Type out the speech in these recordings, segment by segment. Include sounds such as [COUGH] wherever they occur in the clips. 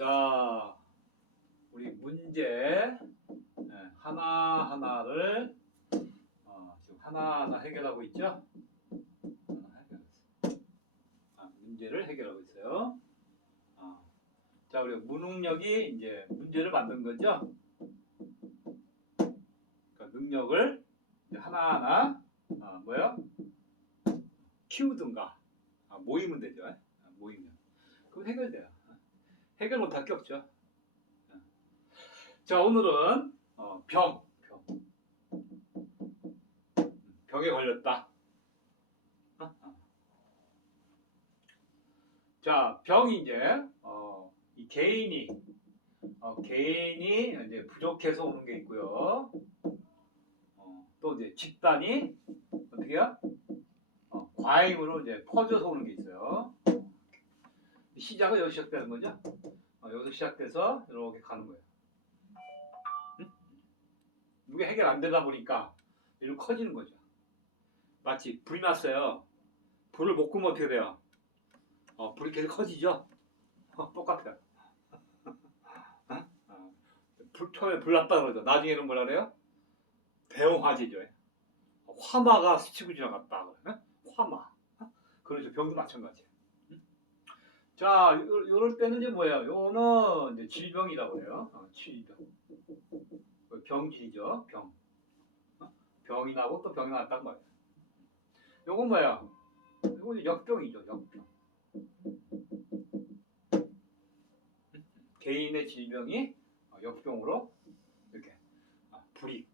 자, 우리 문제 네, 하나 하나를 어, 지금 하나 하나 해결하고 있죠? 아, 문제를 해결하고 있어요. 아, 자, 우리 무능력이 이제 문제를 만든 거죠? 그러니까 능력을 하나하나 아, 뭐요? 키우든가 아, 모이면 되죠. 아, 모이면 그럼 해결돼요. 해결 못할 게 없죠. 자 오늘은 어, 병, 병, 병에 걸렸다. 어? 어. 자 병이 이제 어, 이 개인이 어, 개인이 이제 부족해서 오는 게 있고요. 어, 또 이제 집단이 어떻게요? 어, 과잉으로 이제 퍼져서 오는 게 있어요. 시작은 여기서 시작되는 거죠. 어, 여기서 시작돼서 이렇게 가는 거예요. 응? 이게 해결 안 되다 보니까 이렇게 커지는 거죠. 마치 불이 났어요. 불을 못 끄면 어떻게 돼요? 어, 불이 계속 커지죠. 어, 똑같아요. [LAUGHS] 어, 불 처음에 불 났다 그러죠. 나중에는 뭐라 그래요? 대형화재죠. 어, 화마가 스치고 지나갔다. 그래. 화마. 어? 그러죠. 병도 마찬가지. 자, 요- 요럴 때는 이제 뭐예요? 요거는 이제 질병이라고 그래요. 어, 질병. 그 병질이죠. 병. 어? 병이 나고 또 병이 났단 말이에요. 요건 뭐야? 요건 역병이죠. 역병. 개인의 질병이 어, 역병으로 이렇게 아, 불이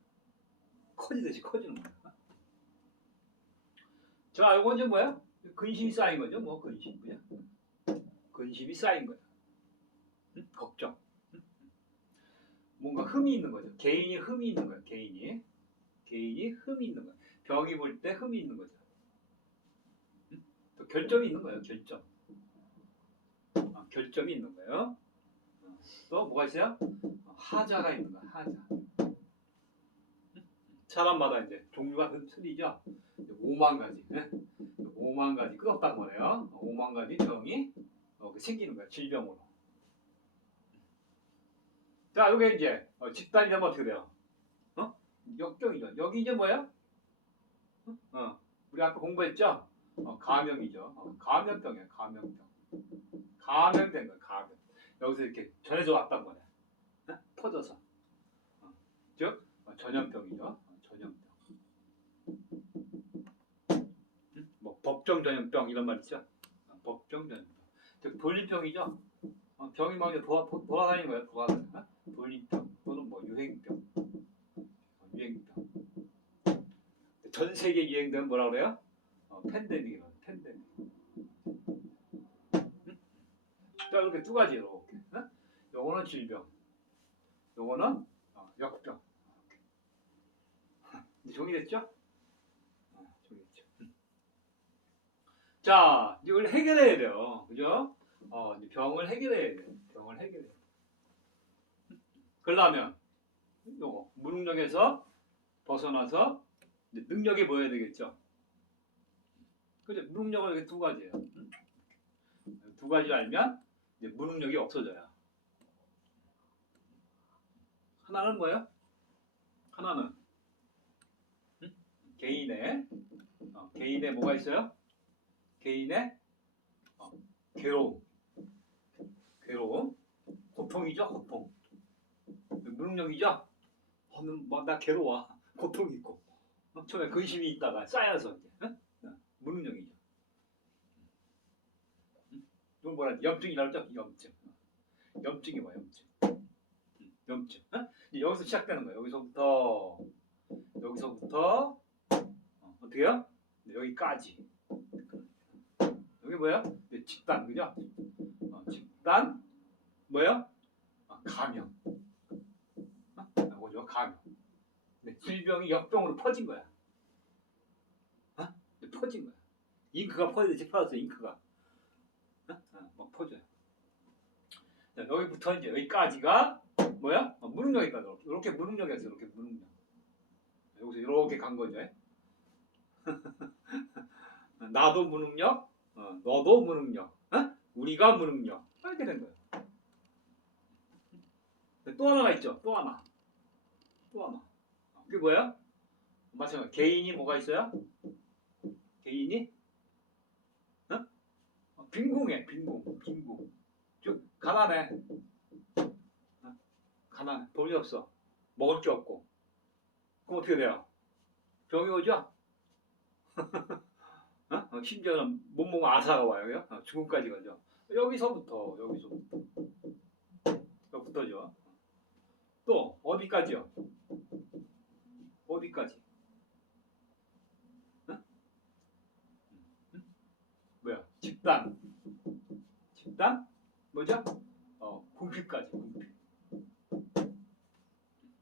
커지듯이 커지는 거예요. 자, 요건 이제 뭐야? 근심이 쌓인 거죠. 뭐 근심 그냥. 근심이 쌓인 거야. 응? 걱정. 응? 뭔가 흠이 있는 거죠. 개인이 흠이 있는 거야. 개인이. 개인이 흠이 있는 거야. 병이 볼 때 흠이 있는 거죠. 응? 또 결점이 있는 거예요. 결점. 아, 결점이 있는 거예요. 어, 또 뭐가 있어요? 어, 하자가 있는 거야. 하자. 응? 사람마다 이제 종류가 그 틀리죠. 5만 가지. 예? 5만 가지 끝없단 말이에요. 5만 가지 병이 어, 그 생기는 거야 질병으로. 자, 이게 이제 어, 집단이 되면 어떻게 돼요? 어? 역병이죠. 여기 이제 뭐야? 어? 어, 우리 아까 공부했죠? 어, 감염이죠. 어, 감염병이야, 감염병. 감염된 거야, 감염. 여기서 이렇게 전해져 왔단 말이야. 어? 퍼져서. 어, 즉 어, 전염병이죠. 어, 전염병. 음? 뭐 법정 전염병 이런 말 있죠? 어, 법정 전염 병. 즉 돌림병이죠. 어, 병이 막 돌아, 도- 돌아다니는 거예요. 돌아다니는 거. 돌림병 또는 뭐 유행병, 어, 유행병. 전 세계 유행되는 뭐라 그래요? 어, 팬데믹이라고 팬데믹. 응? 자 이렇게 두 가지 이렇게. 어? 요거는 질병, 요거는 어, 역병. 이제 정리됐죠? 어, 정리됐죠. 음. 자, 이걸 해결해야 돼요. 그죠? 어, 이제 병을 해결해야 돼요. 병을 해결해야 돼요. 그러려면, 요거, 무능력에서 벗어나서 능력이 뭐여야 되겠죠? 그죠? 무능력은 이렇게 두 가지예요. 음? 두 가지 알면 이제 무능력이 없어져요. 하나는 뭐예요? 하나는 음? 개인의 어, 개인의 뭐가 있어요? 개인의 어, 괴로움, 고통이죠, 고통. 무능력이죠. 어, 막나 괴로워, 고통 있고, 어, 처음에 근심이 있다가 쌓여서 이제 어? 어, 무능력이죠. 음? 이건 뭐라 염증이라고 그러죠? 염증. 어, 염증이 뭐야, 염증? 음, 염증. 어? 이제 여기서 시작되는 거예요. 여기서부터 여기서부터 어, 어떻게요? 네, 여기까지. 여기 뭐야? 네, 집단 그죠? 어, 집단 뭐야? 어, 감염. 어? 뭐죠? 감염. 네, 질병이 역병으로 퍼진 거야. 어? 네, 퍼진 거야. 잉크가 퍼지듯이 퍼졌어. 잉크가. 어? 어, 막 퍼져요. 자, 여기부터 이제 여기까지가 뭐야? 어, 무능력이다. 이렇게, 무능력이었어. 이렇게 무능력. 여기서 이렇게 간 거죠. [LAUGHS] 나도 무능력, 어, 너도 무능력, 어? 우리가 무능력 이렇게 된. 근데 또 하나가 있죠. 또 하나. 또 하나. 그게 뭐야? 마찬가지. 개인이 뭐가 있어요? 개인이? 어? 어, 빈궁해. 빈궁. 빈궁. 좀 가난해. 어? 가난해. 돈이 없어. 먹을 게 없고. 그럼 어떻게 돼요? 병이 오죠? [LAUGHS] 어? 어, 심지어는 몸몸 아사가 와요. 어, 죽음까지 가죠. 여기서부터 여기서부터 여기부터죠. 또 어디까지요? 어디까지? 어? 응? 뭐야? 집단. 집단? 뭐죠? 어, 궁핍까지. 궁핍.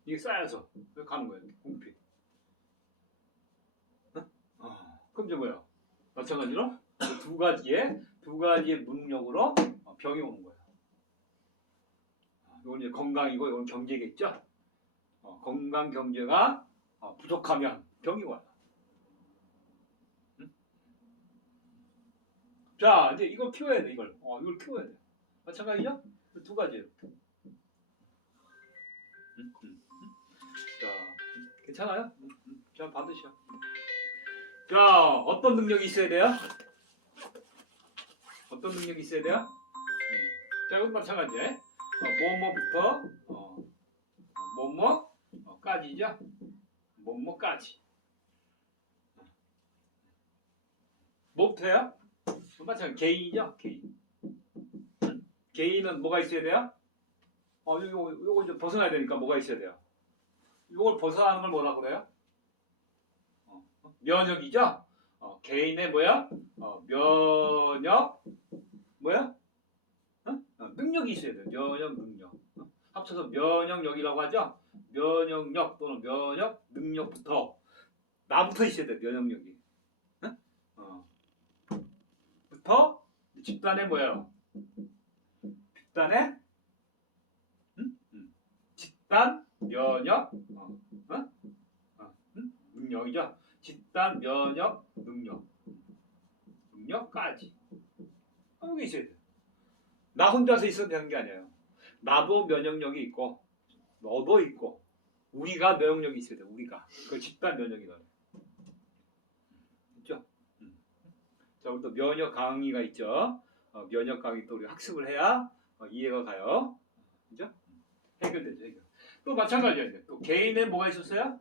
이게 쌓여서 가는 거예요. 이렇게 궁핍. 어? 어, 그럼 이제 뭐야? 마찬가지로 그두 가지의 두 가지의 무능력으로 어, 병이 오는 거예요. 아, 이건 이제 건강이고 이건 경제겠죠. 어, 건강 경제가 어, 부족하면 병이 와요. 응? 자 이제 이걸 키워야 돼 이걸. 어, 이걸 키워야 돼. 마찬가지죠? 그두 가지예요. 응? 응? 응? 자 괜찮아요? 자 받으셔. 자 어떤 능력이 있어야 돼요? 어떤 능력이 있어야 돼요? 음. 자, 이건 마찬가지. 어, 뭐뭐부터 어, 어, 뭐뭐까지죠. 뭐뭐까지. 뭐부터요? 마찬가지. 개인이죠. 개인. 음? 개인은 뭐가 있어야 돼요? 어, 요거 요거 이제 벗어나야 되니까 뭐가 있어야 돼요? 요걸 벗어나는 걸 뭐라 그래요? 어, 어, 면역이죠. 어, 개인의 뭐야? 어, 면역 뭐야? 어? 어, 능력이 있어야 돼. 면역 능력. 어? 합쳐서 면역력이라고 하죠. 면역력 또는 면역 능력부터 나부터 있어야 돼. 면역력이. 어? 어. 부터 집단의 뭐예요? 집단의. 집단 면역 어? 어? 어? 음? 능력이죠. 집단 면역 능력 능력까지 어, 여기 있어야 돼. 나 혼자서 있어도 되는 게 아니에요. 나도 면역력이 있고 너도 있고 우리가 면역력이 있어야 돼. 우리가 그 집단 면역이다. 있죠? 음. 자, 우리 또 면역 강의가 있죠. 어, 면역 강의 또 우리 학습을 해야 어, 이해가 가요. 그죠? 해결되죠. 해결. 또 마찬가지예요. 또 개인의 뭐가 있었어요?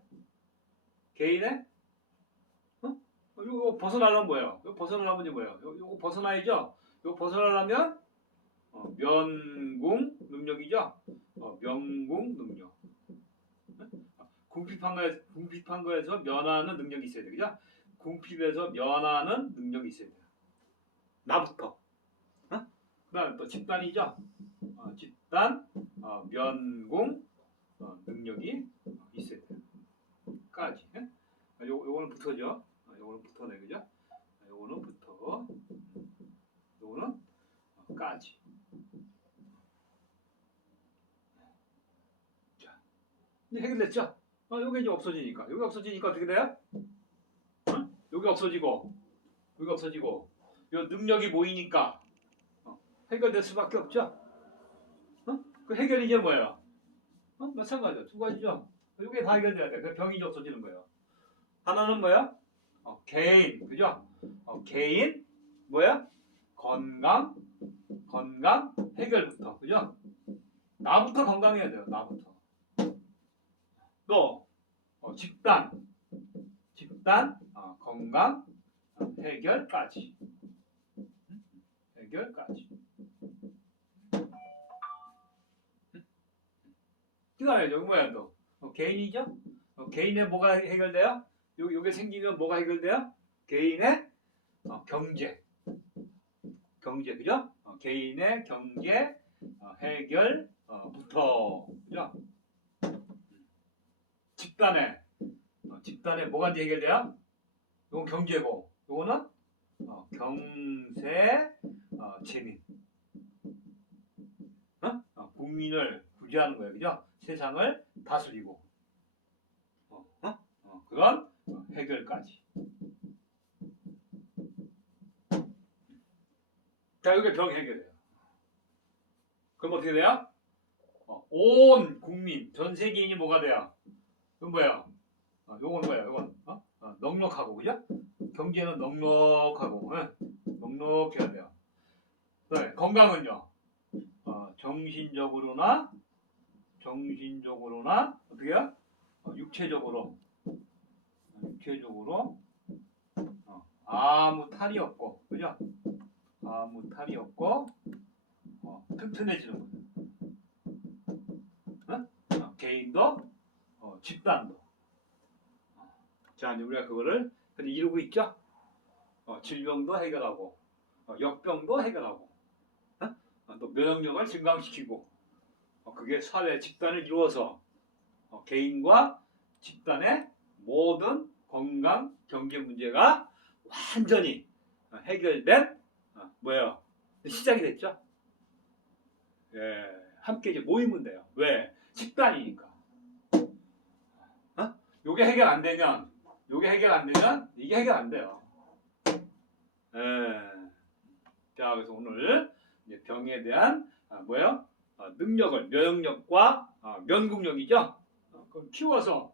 개인의 어? 이거 벗어나려면 뭐예요? 이거 벗어나려면 뭐예요? 이거, 벗어나야죠. 이거 벗어나려면 어, 면궁 능력이죠. 어, 면궁 능력. 네? 아, 궁핍한 거에 궁핍한 거에서 면하는 능력이 있어야 되죠. 궁핍에서 면하는 능력이 있어야 돼요. 나부터. 어? 그다음 또 집단이죠. 어, 집단 어, 면궁 어, 능력이 있어야 돼요. 까지. 예? 아, 요 요거는 붙어죠. 아, 요거는 붙어네 그죠? 아, 요거는 붙어. 요거는 어, 까지. 자, 이제 해결됐죠? 어, 요게 이제 없어지니까. 여기 없어지니까 어떻게 돼요? 어? 여기 없어지고, 여기 없어지고, 요 능력이 모이니까 어, 해결될 수밖에 없죠? 어? 그 해결이 이제 뭐예요? 어? 마찬가지죠. 두 가지죠. 요게 다 해결돼야 돼. 그 병이 이제 없어지는 거예요. 하나는 뭐야? 어, 개인, 그죠? 어, 개인, 뭐야? 건강, 건강, 해결부터, 그죠? 나부터 건강해야 돼요, 나부터. 또, 어, 집단, 집단, 어, 건강, 어, 해결까지. 음? 해결까지. 그 다음에 여기 뭐야, 또? 어, 개인이죠? 어, 개인의 뭐가 해결돼요? 요, 요게 생기면 뭐가 해결돼요? 개인의 어, 경제. 경제, 그죠? 어, 개인의 경제 어, 해결 어, 부터, 그죠? 집단의 어, 집단의 뭐가 이제 해결돼요? 요건 경제고, 요거는 어, 경세 어, 재민. 어? 어, 국민을 구제하는 거예요, 그죠? 세상을 다스리고. 어, 어? 어, 그런 어, 해결까지. 자, 이게 병 해결이에요. 그럼 어떻게 돼요? 어, 온 국민, 전 세계인이 뭐가 돼요? 그건 뭐야? 어, 요건 뭐야? 요건 어? 어, 넉넉하고 그죠? 경제는 넉넉하고 예? 넉넉해야 돼요. 네, 건강은요. 어, 정신적으로나 정신적으로나 어떻게요? 어, 육체적으로 어, 육체적으로 어, 아무 탈이 없고 그죠? 아무 탈이 없고 어, 튼튼해지는 거죠. 어? 어, 개인도 어, 집단도. 어. 자 이제 우리가 그거를 근데 이루고 있죠. 어, 질병도 해결하고 어, 역병도 해결하고 어? 어, 또 면역력을 증강시키고 어, 그게 사회 집단을 이루어서 어, 개인과 집단의 모든 건강 경제 문제가 완전히 어, 해결된 어, 뭐예요? 시작이 됐죠. 예, 함께 이제 모이면 돼요. 왜? 집단이니까. 어? 요게 해결 안 되면, 요게 해결 안 되면 이게 해결 안 돼요. 예. 자, 그래서 오늘 병에 대한 아, 뭐예요? 아, 능력을 면역력과 아, 면국력이죠. 어, 그걸 키워서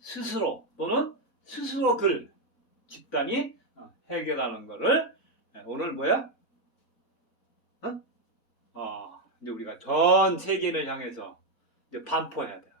스스로 또는 스스로들 집단이 어, 해결하는 거를 예, 오늘 뭐야? 어? 어, 이제 우리가 전 세계를 향해서 이제 반포해야 돼요.